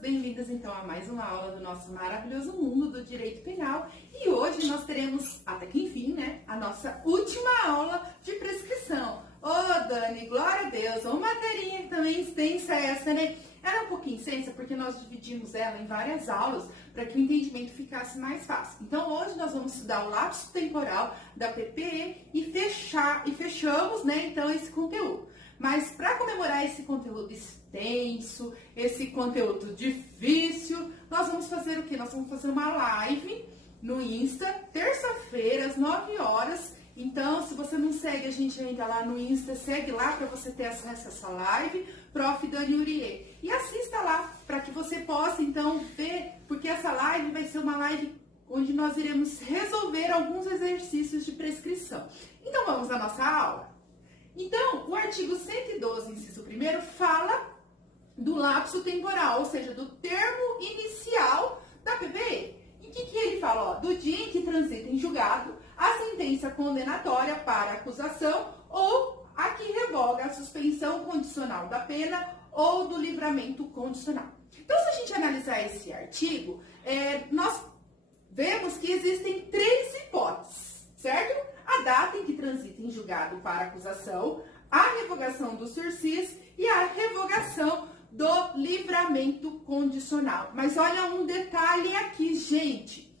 bem-vindas então a mais uma aula do nosso maravilhoso mundo do direito penal. E hoje nós teremos, até que enfim, né, a nossa última aula de prescrição. Ô Dani, glória a Deus, uma materinha também extensa essa, né? Era um pouquinho extensa porque nós dividimos ela em várias aulas para que o entendimento ficasse mais fácil. Então hoje nós vamos estudar o lapso temporal da PPE e fechamos, né, então esse conteúdo. Mas para comemorar esse conteúdo extenso, esse conteúdo difícil, nós vamos fazer o quê? Nós vamos fazer uma live no Insta, terça-feira, às 9 horas. Então, se você não segue a gente ainda lá no Insta, segue lá para você ter acesso a essa live, Prof. Dani Uriê. E assista lá, para que você possa, então, ver, porque essa live vai ser uma live onde nós iremos resolver alguns exercícios de prescrição. Então, vamos à nossa aula? Então, o artigo 112, inciso 1º, fala do lapso temporal, ou seja, do termo inicial da PPE. E o que ele fala? Ó, do dia em que transita em julgado a sentença condenatória para acusação ou a que revoga a suspensão condicional da pena ou do livramento condicional. Então, se a gente analisar esse artigo, nós vemos que existem três hipóteses, certo? A data em que transita em julgado para acusação, a revogação do sursis e a revogação do livramento condicional. Mas olha um detalhe aqui, gente.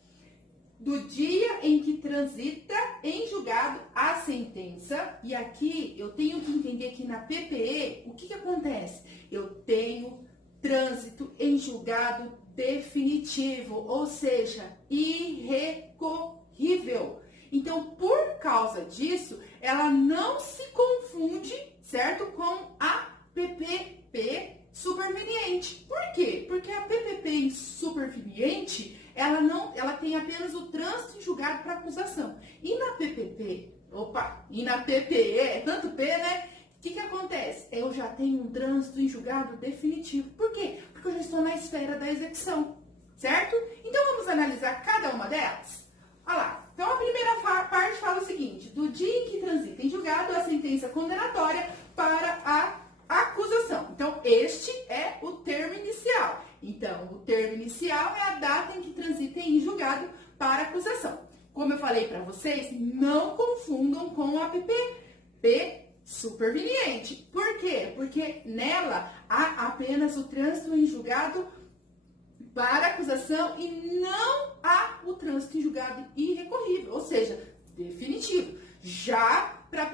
Do dia em que transita em julgado a sentença, e aqui eu tenho que entender que na PPE, o que acontece? Eu tenho trânsito em julgado definitivo, ou seja, irrecorrível. Então, por causa disso, ela não se confunde, certo, com a PPP superveniente. Por quê? Porque a PPP superveniente, ela tem apenas o trânsito em julgado para acusação. E na PPE, é tanto P, né? O que acontece? Eu já tenho um trânsito em julgado definitivo. Por quê? Porque eu já estou na esfera da execução, certo? Então, vamos analisar cada uma delas? Olha lá. Então, a primeira parte fala o seguinte: do dia em que transita em julgado a sentença condenatória para a acusação. Então, este é o termo inicial. Então, o termo inicial é a data em que transita em julgado para acusação. Como eu falei para vocês, não confundam com a PPP superveniente. Por quê? Porque nela há apenas o trânsito em julgado para acusação e não há o trânsito em julgado irrecorrível, ou seja, definitivo. Já para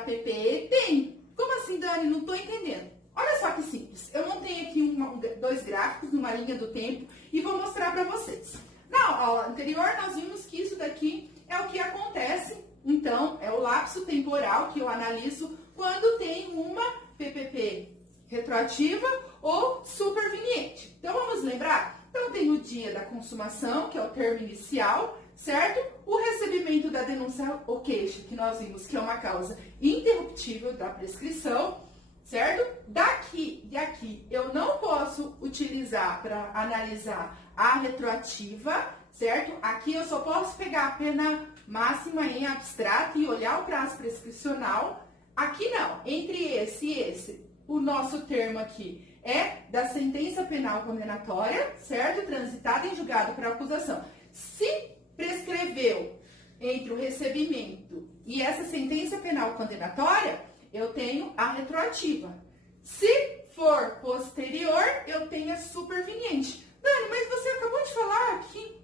PPE tem. Como assim, Dani? Não estou entendendo. Olha só que simples. Eu montei aqui dois gráficos numa linha do tempo e vou mostrar para vocês. Na aula anterior, nós vimos que isso daqui é o que acontece. Então, é o lapso temporal que eu analiso quando tem uma PPP retroativa ou superveniente. Então, vamos lembrar? Então, tem o dia da consumação, que é o termo inicial, certo? O recebimento da denúncia ou queixa, que nós vimos que é uma causa interruptível da prescrição, certo? Daqui e aqui, eu não posso utilizar para analisar a retroativa, certo? Aqui eu só posso pegar a pena máxima em abstrato e olhar o prazo prescricional. Aqui não. Entre esse e esse, o nosso termo aqui é da sentença penal condenatória, certo? Transitada em julgado para acusação. Se prescreveu entre o recebimento e essa sentença penal condenatória, eu tenho a retroativa. Se for posterior, eu tenho a superveniente. Dani, mas você acabou de falar que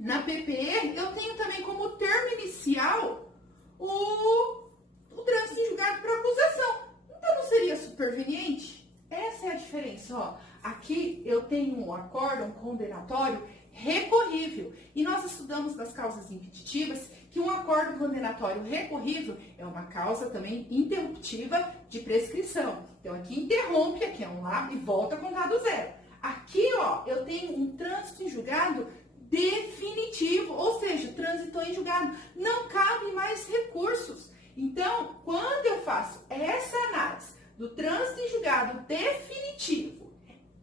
na PPE eu tenho também como termo inicial o trânsito em julgado para acusação. Então não seria superveniente? Essa é a diferença, ó. Aqui eu tenho um acórdão condenatório recorrível. E nós estudamos das causas impeditivas que um acórdão condenatório recorrível é uma causa também interruptiva de prescrição. Então aqui interrompe, aqui é um lá e volta a contar do zero. Aqui, ó, eu tenho um trânsito em julgado definitivo, ou seja, transitou em julgado. Não cabe mais recursos. Então, quando eu faço essa análise do trânsito em julgado definitivo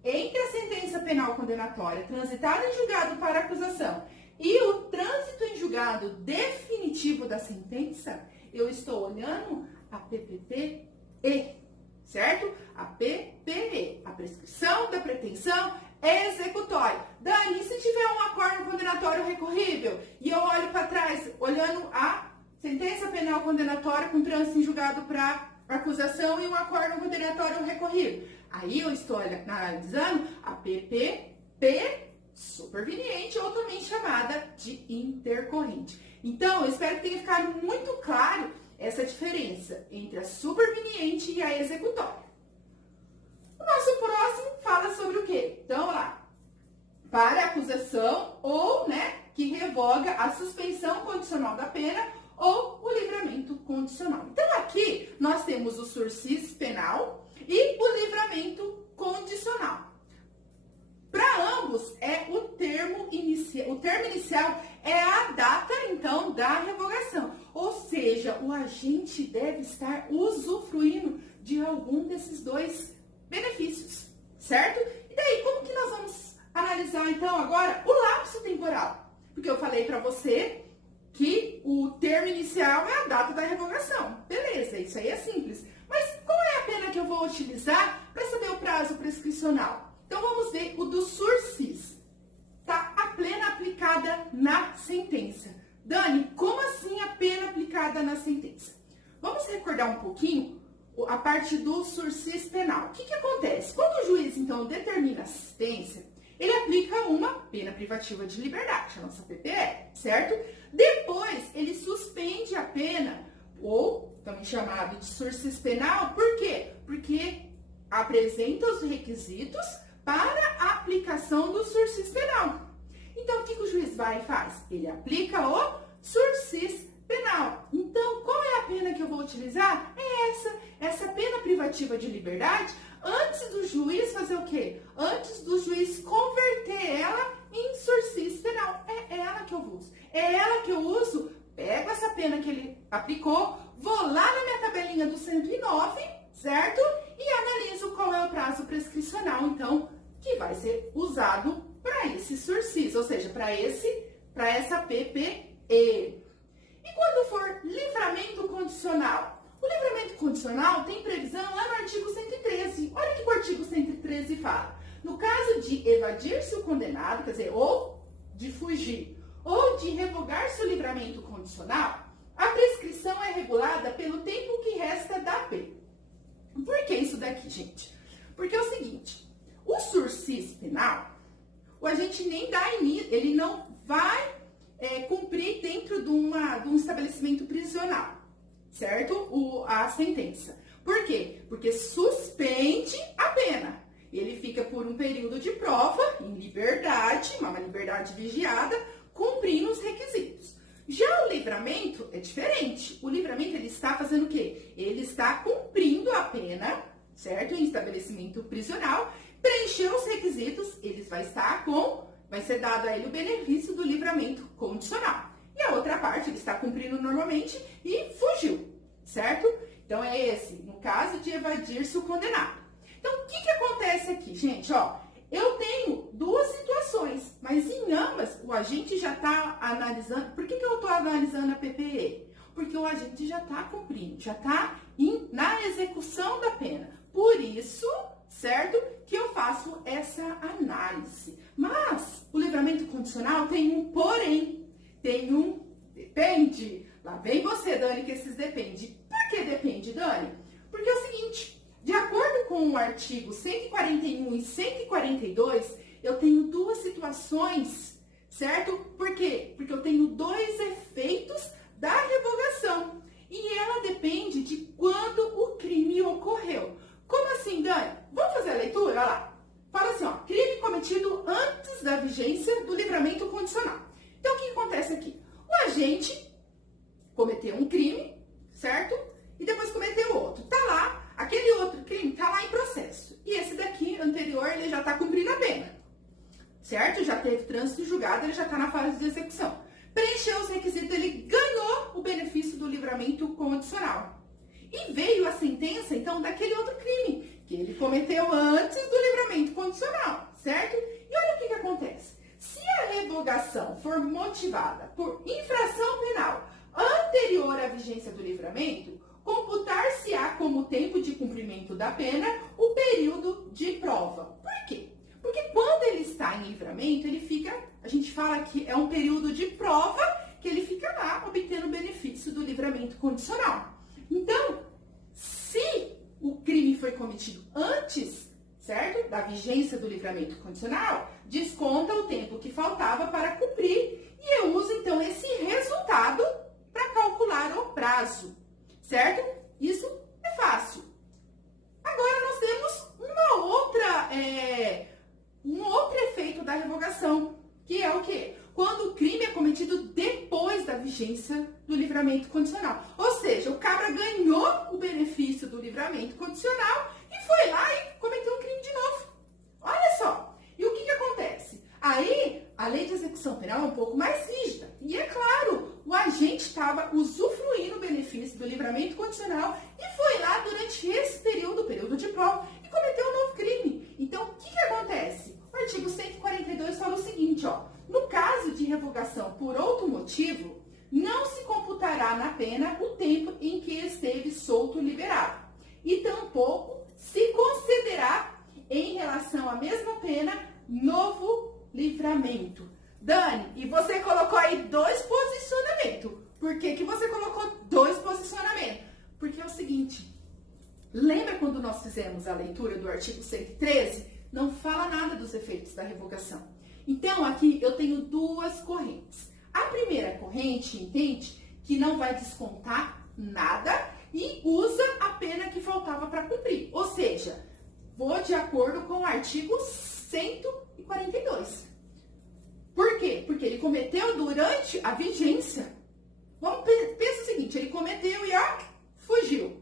entre a sentença penal condenatória transitada em julgado para acusação e o trânsito em julgado definitivo da sentença, eu estou olhando a PPP-E, certo? A PPE, a prescrição da pretensão executório. Dani, e se tiver um acordo condenatório recorrível e eu olho para trás, olhando a sentença penal condenatória com trânsito em julgado para acusação e um acordo condenatório recorrível? Aí eu estou analisando a PPP superveniente, ou também chamada de intercorrente. Então, eu espero que tenha ficado muito claro essa diferença entre a superveniente e a executória. O nosso próximo fala sobre o quê? Então, lá, para acusação ou, que revoga a suspensão condicional da pena ou o livramento condicional. Então, aqui nós temos o sursis penal e o livramento condicional. Para ambos, o termo inicial é a data, então, da revogação. Ou seja, o agente deve estar usufruindo de algum desses dois benefícios, certo? E daí, como que nós vamos analisar, então, agora o lapso temporal? Porque eu falei para você que o termo inicial é a data da revogação. Beleza, isso aí é simples. Mas qual é a pena que eu vou utilizar para saber o prazo prescricional? Então, vamos ver o do sursis. Tá? A pena aplicada na sentença. Dani, como assim a pena aplicada na sentença? Vamos recordar um pouquinho a parte do sursis penal. O que acontece? Quando o juiz, então, determina a sentença, ele aplica uma pena privativa de liberdade, a nossa PPE, certo? Depois, ele suspende a pena, ou também chamado de sursis penal, por quê? Porque apresenta os requisitos para a aplicação do sursis penal. Então, o que o juiz vai e faz? Ele aplica o sursis penal. Então, qual é a pena que eu vou utilizar? É essa pena privativa de liberdade, antes do juiz fazer o quê? Antes do juiz converter ela em sursis penal. É ela que eu uso. É ela que eu uso, pego essa pena que ele aplicou, vou lá na minha tabelinha do 109, certo? E analiso qual é o prazo prescricional, então, que vai ser usado para esse sursis, ou seja, para essa PPE. E quando for livramento condicional? O livramento condicional tem previsão lá no artigo 113. Olha o que o artigo 113 fala. No caso de evadir-se o condenado, quer dizer, ou de fugir, ou de revogar-se o livramento condicional, a prescrição é regulada pelo tempo que resta da pena. Por que isso daqui, gente? Porque é o seguinte, o sursis penal, o agente nem dá início, ele não vai cumprir dentro de um estabelecimento prisional, certo? A sentença. Por quê? Porque suspende a pena. Ele fica por um período de prova, em liberdade, uma liberdade vigiada, cumprindo os requisitos. Já o livramento é diferente. O livramento, ele está fazendo o quê? Ele está cumprindo a pena, certo? Em estabelecimento prisional, preencheu os requisitos, ele vai ser dado a ele o benefício do livramento condicional. E a outra parte, ele está cumprindo normalmente e fugiu, certo? Então, é esse, no caso de evadir-se o condenado. Então, o que acontece aqui, gente? Eu tenho duas situações, mas em ambas o agente já está analisando. Por que eu estou analisando a PPE? Porque o agente já está cumprindo, já está na execução da pena. Por isso, certo, que eu faço essa análise. Mas o livramento condicional tem um porém, depende. Lá vem você, Dani, que esses depende. Por que depende, Dani? Porque é o seguinte, de acordo com o artigo 141 e 142, eu tenho duas situações, certo? Por quê? Porque eu tenho dois efeitos da revogação. E ela depende de quando o crime ocorreu. Como assim, Dani? Vamos fazer a leitura? Olha lá. Fala assim, crime cometido antes da vigência do livramento condicional. Então, o que acontece aqui? O agente cometeu um crime, certo? E depois cometeu outro. Tá lá, aquele outro crime tá lá em processo. E esse daqui, anterior, ele já tá cumprindo a pena, certo? Já teve trânsito julgado, ele já tá na fase de execução. Preencheu os requisitos, ele ganhou o benefício do livramento condicional. E veio a sentença, então, daquele outro crime, que ele cometeu antes do livramento condicional, certo? E olha o que acontece. Se a revogação for motivada por infração penal anterior à vigência do livramento, computar-se-á como tempo de cumprimento da pena o período de prova. Por quê? Porque quando ele está em livramento, ele fica, a gente fala que é um período de prova, que ele fica lá obtendo o benefício do livramento condicional. Então, se o crime foi cometido antes, certo? Da vigência do livramento condicional, desconta o tempo que faltava para cumprir e eu uso então esse resultado para calcular o prazo, certo? Isso é fácil. Agora nós temos um outro efeito da revogação, que é o quê? Quando o crime é cometido depois da vigência do livramento condicional. Ou seja, o cabra ganhou o benefício do livramento condicional e foi lá e cometeu o crime de novo. Olha só. E o que acontece? Aí, a lei de execução penal é um pouco mais rígida. E é claro, o agente estava usufruindo o benefício do livramento condicional e foi lá durante esse período de prova, e cometeu um novo crime. Então, o que acontece? O artigo 142 fala o seguinte, ó. No caso de revogação por outro motivo, não se computará na pena o tempo em que esteve solto liberado. E tampouco se concederá, em relação à mesma pena, novo livramento. Dani, e você colocou aí 2 posicionamentos. Por que você colocou 2 posicionamentos? Porque é o seguinte, lembra quando nós fizemos a leitura do artigo 113? Não fala nada dos efeitos da revogação. Então, aqui eu tenho 2 correntes. A primeira corrente entende que não vai descontar nada e usa a pena que faltava para cumprir. Ou seja, vou de acordo com o artigo 142. Por quê? Porque ele cometeu durante a vigência. Pensa o seguinte, ele cometeu e fugiu.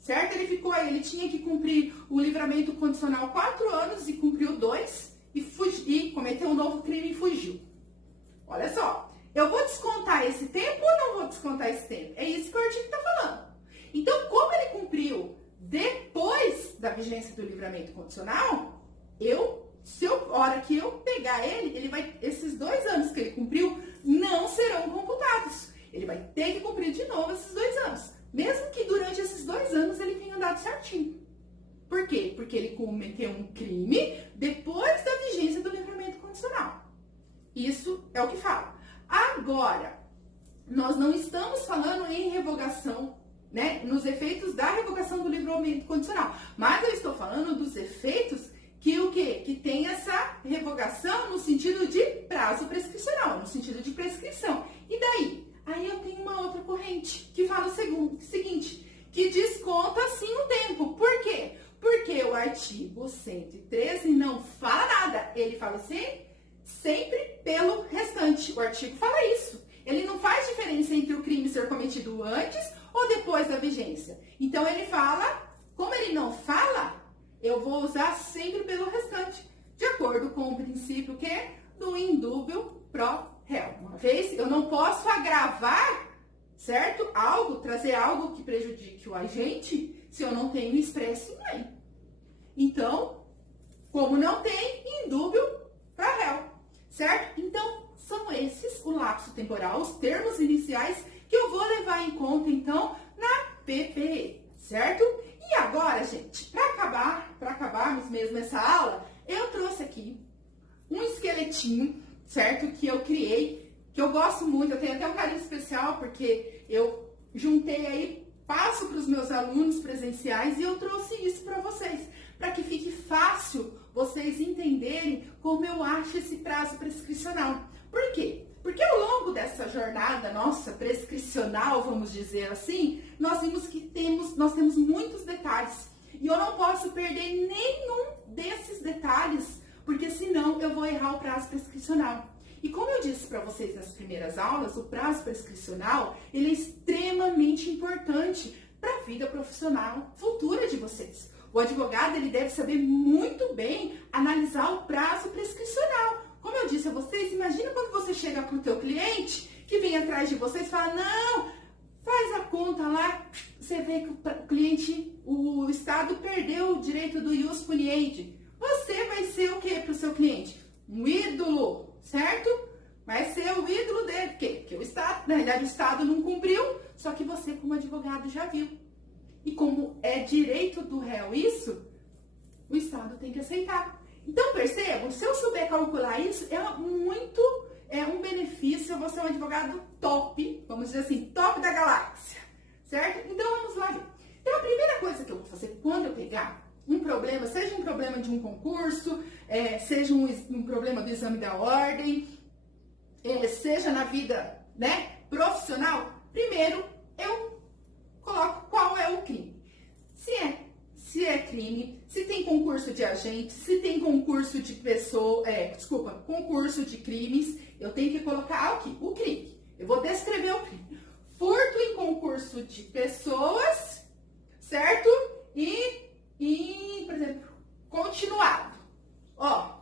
Certo? Ele ficou aí, ele tinha que cumprir o livramento condicional 4 anos e cumpriu 2 e cometeu um novo crime e fugiu. Olha só, eu vou descontar esse tempo ou não vou descontar esse tempo? É isso que o artigo está falando. Então, como ele cumpriu depois da vigência do livramento condicional, a hora que eu pegar ele esses 2 anos que ele cumpriu não serão computados. Ele vai ter que cumprir de novo esses 2 anos. Mesmo que durante esses 2 anos ele tenha andado certinho. Por quê? Porque ele cometeu um crime depois da vigência do livramento condicional. Isso é o que fala. Agora, nós não estamos falando em revogação, né? Nos efeitos da revogação do livramento condicional. Mas eu estou falando dos efeitos que o quê? Que tem essa revogação no sentido de prazo prescricional, no sentido de prescrição. E daí? Aí eu tenho uma outra corrente que fala o seguinte, que desconta sim o tempo. Por quê? Porque o artigo 113 não fala nada. Ele fala assim, sempre pelo restante. O artigo fala isso. Ele não faz diferença entre o crime ser cometido antes ou depois da vigência. Então ele fala, como ele não fala, eu vou usar sempre pelo restante, de acordo com o princípio que do indúbio pro réu. Uma vez, eu não posso agravar, certo? Trazer algo que prejudique o agente se eu não tenho expresso em lei. Então, como não tem, indúbio pro réu, certo? Então, são esses o lapso temporal, os termos iniciais que eu vou levar em conta, então, na PPE, certo? E agora, gente, para acabarmos mesmo essa aula, eu trouxe aqui um esqueletinho, certo? Que eu criei, que eu gosto muito, eu tenho até um carinho especial, porque eu juntei aí, passo para os meus alunos presenciais e eu trouxe isso para vocês, para que fique fácil vocês entenderem como eu acho esse prazo prescricional. Por quê? Porque ao longo dessa jornada nossa prescricional, vamos dizer assim, nós vimos que nós temos muitos detalhes. E eu não posso perder nenhum desses detalhes, porque senão eu vou errar o prazo prescricional. E como eu disse para vocês nas primeiras aulas, o prazo prescricional ele é extremamente importante para a vida profissional futura de vocês. O advogado ele deve saber muito bem analisar o prazo prescricional. Como eu disse a vocês, imagina quando você chega para o teu cliente, que vem atrás de vocês e fala, não, faz a conta lá, você vê que o cliente, o Estado perdeu o direito do ius puniendi. Você vai ser o que para o seu cliente? Um ídolo, certo? Vai ser o ídolo dele. Por quê? Porque o Estado, na realidade o Estado não cumpriu, só que você como advogado já viu. E como é direito do réu isso, o Estado tem que aceitar. Então, percebam, se eu souber calcular isso, é um benefício, eu vou ser um advogado top, vamos dizer assim, top da galáxia, certo? Então, vamos lá ver. Então, a primeira coisa que eu vou fazer quando eu pegar um problema, seja um problema de um concurso, seja um problema do exame da ordem, seja na vida, né, profissional, primeiro eu coloco qual é o crime. Se é crime, se tem concurso de agente, se tem concurso de concurso de crimes, eu tenho que colocar aqui o crime. Eu vou descrever o crime. Furto em concurso de pessoas, certo? E, por exemplo, continuado. Ó,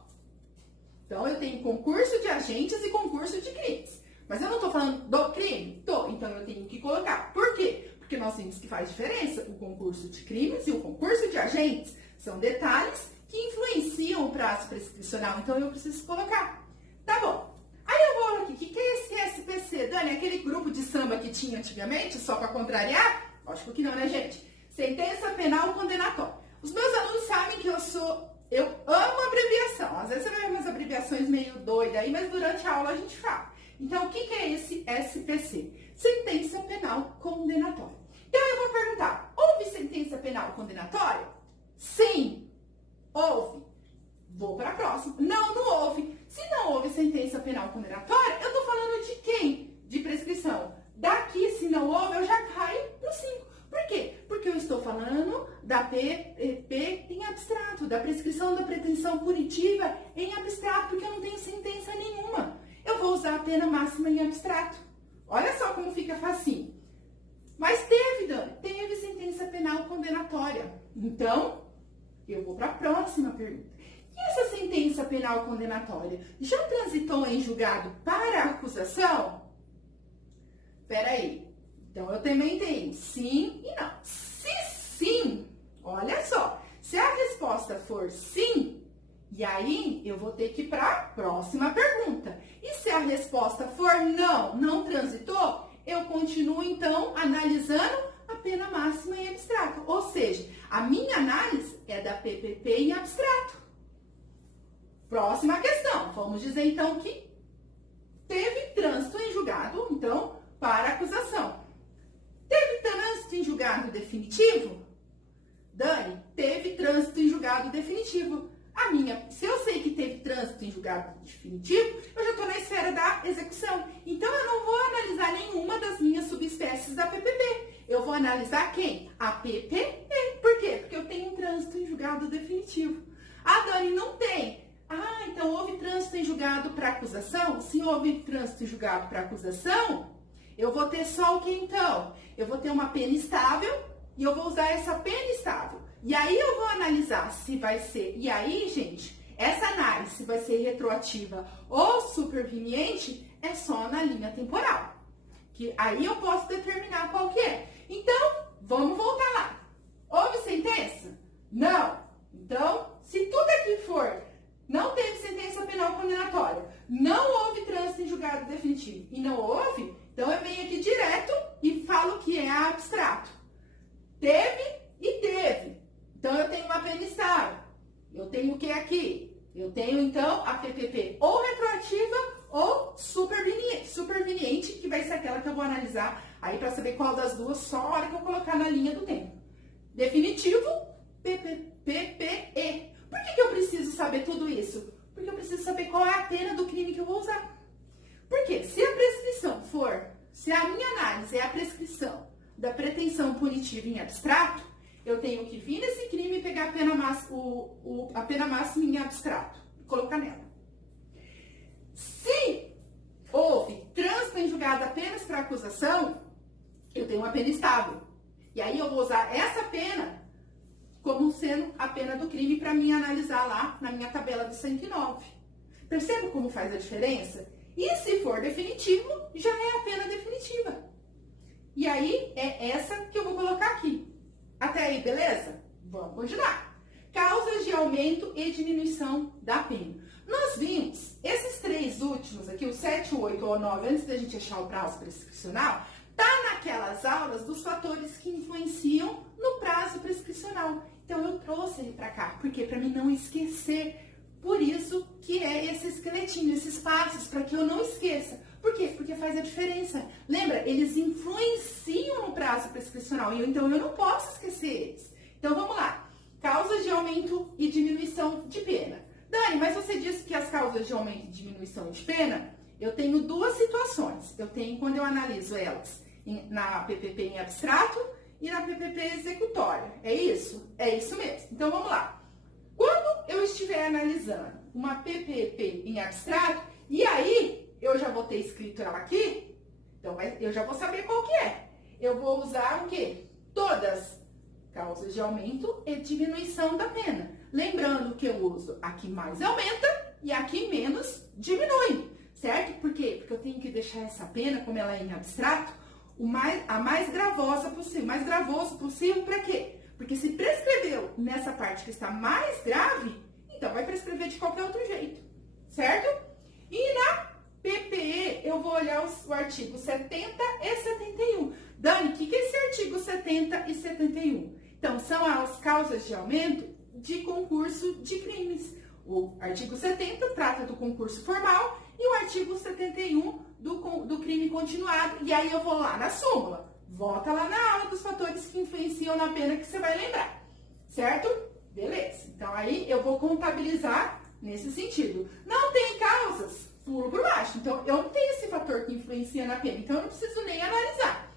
então eu tenho concurso de agentes e concurso de crimes. Mas eu não tô falando do crime? Tô. Então eu tenho que colocar. Por quê? Porque nós vimos que faz diferença o concurso de crimes e o concurso de agentes. São detalhes que influenciam o prazo prescricional. Então eu preciso colocar. Tá bom. Aí eu vou aqui. O que é esse SPC? Dani, aquele grupo de samba que tinha antigamente, só para contrariar? Lógico que não, né, gente? Sentença penal condenatória. Os meus alunos sabem que eu amo abreviação. Às vezes você vai ver umas abreviações meio doidas aí, mas durante a aula a gente fala. Então, o que é esse SPC? Sentença penal condenatória. Então, eu vou perguntar, houve sentença penal condenatória? Sim, houve. Vou para a próxima. Não, não houve. Se não houve sentença penal condenatória, eu estou falando de quem? De prescrição. Daqui, se não houve, eu já caio no 5. Por quê? Porque eu estou falando da PPP em abstrato, da prescrição da pretensão punitiva em abstrato, porque eu não tenho sentença nenhuma. Eu vou usar a pena máxima em abstrato. Olha só como fica facinho. Mas teve, Dani, teve sentença penal condenatória. Então, eu vou para a próxima pergunta. E essa sentença penal condenatória já transitou em julgado para a acusação? Peraí. Então, eu também tenho sim e não. Se sim, olha só. Se a resposta for sim, e aí eu vou ter que ir para a próxima pergunta. E se a resposta for não, não transitou, eu continuo então analisando a pena máxima em abstrato. Ou seja, a minha análise é da PPP em abstrato. Próxima questão. Vamos dizer então que teve trânsito em julgado, então, para acusação. Teve trânsito em julgado definitivo? Dani, teve trânsito em julgado definitivo. Se eu sei que teve trânsito em julgado definitivo, eu já estou na esfera da execução. Então, eu não vou analisar nenhuma das minhas subespécies da PPP. Eu vou analisar quem? A PPE. Por quê? Porque eu tenho um trânsito em julgado definitivo. Ah, Dani, não tem. Ah, então houve trânsito em julgado para acusação? Se houve trânsito em julgado para acusação, eu vou ter só o que então? Eu vou ter uma pena estável e eu vou usar essa pena estável. E aí eu vou analisar se vai ser... E aí, gente, essa análise se vai ser retroativa ou superveniente é só na linha temporal. Que aí eu posso determinar qual que é. Então, vamos voltar lá. Houve sentença? Não. Então, se tudo aqui for... Não teve sentença penal condenatória, não houve trânsito em julgado definitivo e não houve, então eu venho aqui direto e falo que é abstrato. Teve e teve. Então eu tenho uma pena estável. Eu tenho o que aqui? Eu tenho então a PPP ou retroativa ou superveniente, que vai ser aquela que eu vou analisar aí para saber qual das duas só a hora que eu colocar na linha do tempo. Definitivo, PPE. Por que eu preciso saber tudo isso? Porque eu preciso saber qual é a pena do crime que eu vou usar. Porque se a prescrição se a minha análise é a prescrição da pretensão punitiva em abstrato, eu tenho que vir nesse crime e pegar a pena máxima em abstrato e colocar nela. Se houve trânsito em julgado apenas para acusação, eu tenho uma pena estável. E aí eu vou usar essa pena como sendo a pena do crime para mim analisar lá na minha tabela do 109. Percebe como faz a diferença? E se for definitivo, já é a pena definitiva. E aí, é essa que eu vou colocar aqui. Até aí, beleza? Vamos continuar. Causas de aumento e diminuição da pena. Nós vimos esses três últimos aqui, o 7, o 8 ou o 9, antes da gente achar o prazo prescricional, tá naquelas aulas dos fatores que influenciam no prazo prescricional. Então, eu trouxe ele para cá, porque para mim não esquecer, Por isso que é esse esqueletinho, esses passos, para que eu não esqueça. Por quê? Porque faz a diferença. Lembra? Eles influenciam no prazo prescricional, então eu não posso esquecer eles. Então vamos lá. Causas de aumento e diminuição de pena. Dani, mas você disse que as causas de aumento e diminuição de pena, eu tenho duas situações. Eu tenho quando eu analiso elas na PPP em abstrato e na PPP executória. É isso? É isso mesmo. Então vamos lá. Quando eu estiver analisando uma PPP em abstrato, e aí eu já vou ter escrito ela aqui, então eu já vou saber qual que é. Eu vou usar o quê? Todas causas de aumento e diminuição da pena. Lembrando que eu uso aqui mais aumenta e aqui menos diminui, certo? Por quê? Porque eu tenho que deixar essa pena, como ela é em abstrato, a mais gravosa possível, mais gravoso possível, para quê? Porque se prescreveu nessa parte que está mais grave, então vai prescrever de qualquer outro jeito, certo? E na PPE, eu vou olhar o artigo 70 e 71. Dani, o que é esse artigo 70 e 71? Então, são as causas de aumento de concurso de crimes. O artigo 70 trata do concurso formal e o artigo 71 do crime continuado. E aí eu vou lá na súmula. Volta lá na aula dos fatores que influenciam na pena que você vai lembrar. Certo? Beleza. Então, aí eu vou contabilizar nesse sentido. Não tem causas? Pulo por baixo. Então, eu não tenho esse fator que influencia na pena. Então, eu não preciso nem analisar.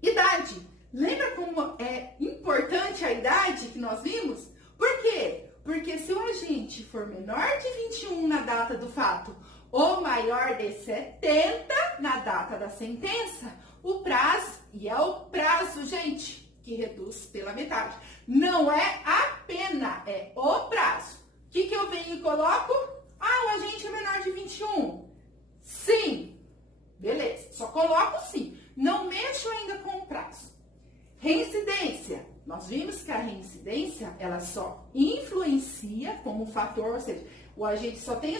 Idade. Lembra como é importante a idade que nós vimos? Por quê? Porque se o agente for menor de 21 na data do fato ou maior de 70 na data da sentença, o prazo, e é o prazo, gente, que reduz pela metade. Não é a pena, é o prazo. O que eu venho e coloco? Ah, o agente é menor de 21. Sim. Beleza, só coloco sim. Não mexo ainda com o prazo. Reincidência. Nós vimos que a reincidência, ela só influencia como fator, ou seja, o agente só tem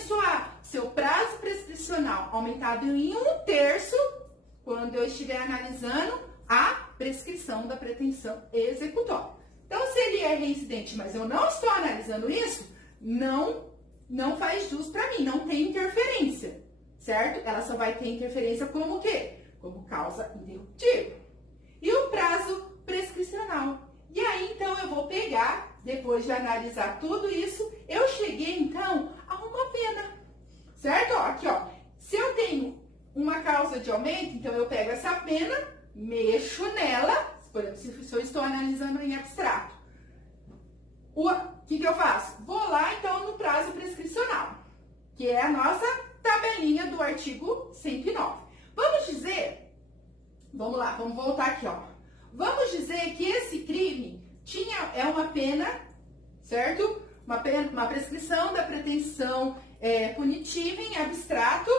seu prazo prescricional aumentado em 1/3 quando eu estiver analisando a prescrição da pretensão executória. Então, se ele é reincidente, mas eu não estou analisando isso, não faz jus para mim, não tem interferência, certo? Ela só vai ter interferência como o quê? Como causa interruptiva. E o prazo prescricional. E aí, então, eu vou pegar, depois de analisar tudo isso, eu cheguei, então, a uma pena, certo? Ó, aqui, ó, se eu tenho uma causa de aumento, então eu pego essa pena, mexo nela, por exemplo, se eu estou analisando em abstrato. O que eu faço? Vou lá, então, no prazo prescricional, que é a nossa tabelinha do artigo 109. Vamos dizer, vamos lá, vamos voltar aqui, ó. Vamos dizer que esse crime é uma pena, certo? Uma prescrição da pretensão punitiva em abstrato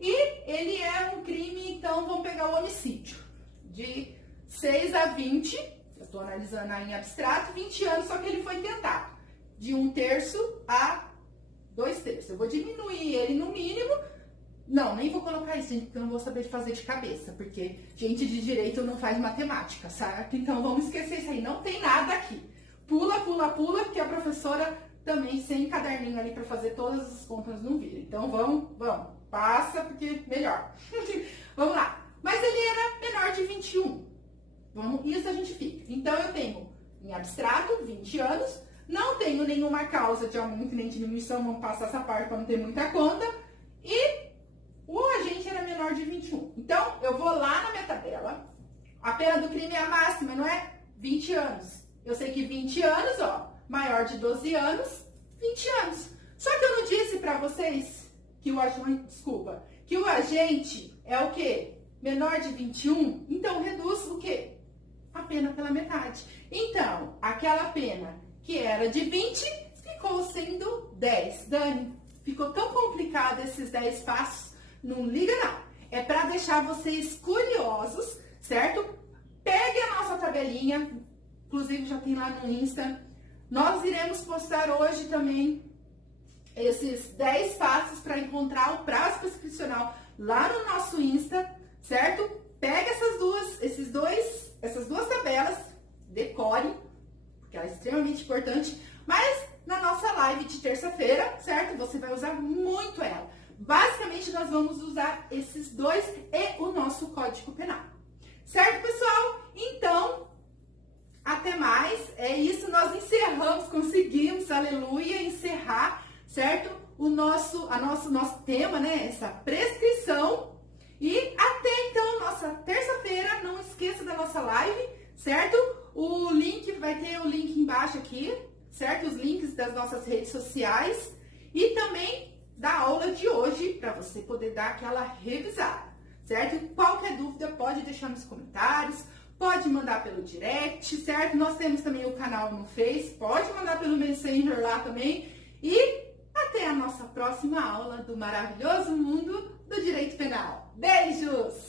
e ele é um crime, então vamos pegar o homicídio, de 6 a 20, eu estou analisando aí em abstrato, 20 anos, só que ele foi tentado, de 1/3 a 2/3. Eu vou diminuir ele no mínimo. Não, nem vou colocar isso, gente, porque eu não vou saber de fazer de cabeça, porque gente de direito não faz matemática, certo? Então, vamos esquecer isso aí, não tem nada aqui. Pula, pula, pula, porque a professora também sem caderninho ali para fazer todas as contas não vira. Então, vamos, passa, porque melhor. Vamos lá. Mas ele era menor de 21. Isso a gente fica. Então, eu tenho, em abstrato, 20 anos, não tenho nenhuma causa de aumento nem diminuição, vamos passar essa parte para não ter muita conta, e o agente era menor de 21. Então, eu vou lá na minha tabela. A pena do crime é a máxima, não é? 20 anos. Eu sei que 20 anos, ó, maior de 12 anos, 20 anos. Só que eu não disse pra vocês que o agente é o quê? Menor de 21. Então, reduz o quê? A pena pela metade. Então, aquela pena que era de 20, ficou sendo 10. Dani, ficou tão complicado esses 10 passos. Não liga não, é para deixar vocês curiosos, certo? Pegue a nossa tabelinha, inclusive já tem lá no Insta. Nós iremos postar hoje também esses 10 passos para encontrar o prazo prescricional lá no nosso Insta, certo? Pega essas duas tabelas, decore, porque ela é extremamente importante, mas na nossa live de terça-feira, certo? Você vai usar muito ela. Basicamente, nós vamos usar esses dois e o nosso Código Penal. Certo, pessoal? Então, até mais. É isso, nós encerramos, conseguimos, aleluia, encerrar, certo? O nosso tema, né? Essa prescrição. E até então, nossa terça-feira, não esqueça da nossa live, certo? O link, vai ter o link embaixo aqui, certo? Os links das nossas redes sociais e também da aula de hoje, para você poder dar aquela revisada, certo? Qualquer dúvida pode deixar nos comentários, pode mandar pelo direct, certo? Nós temos também o canal no Face, pode mandar pelo Messenger lá também. E até a nossa próxima aula do maravilhoso mundo do Direito Penal. Beijos!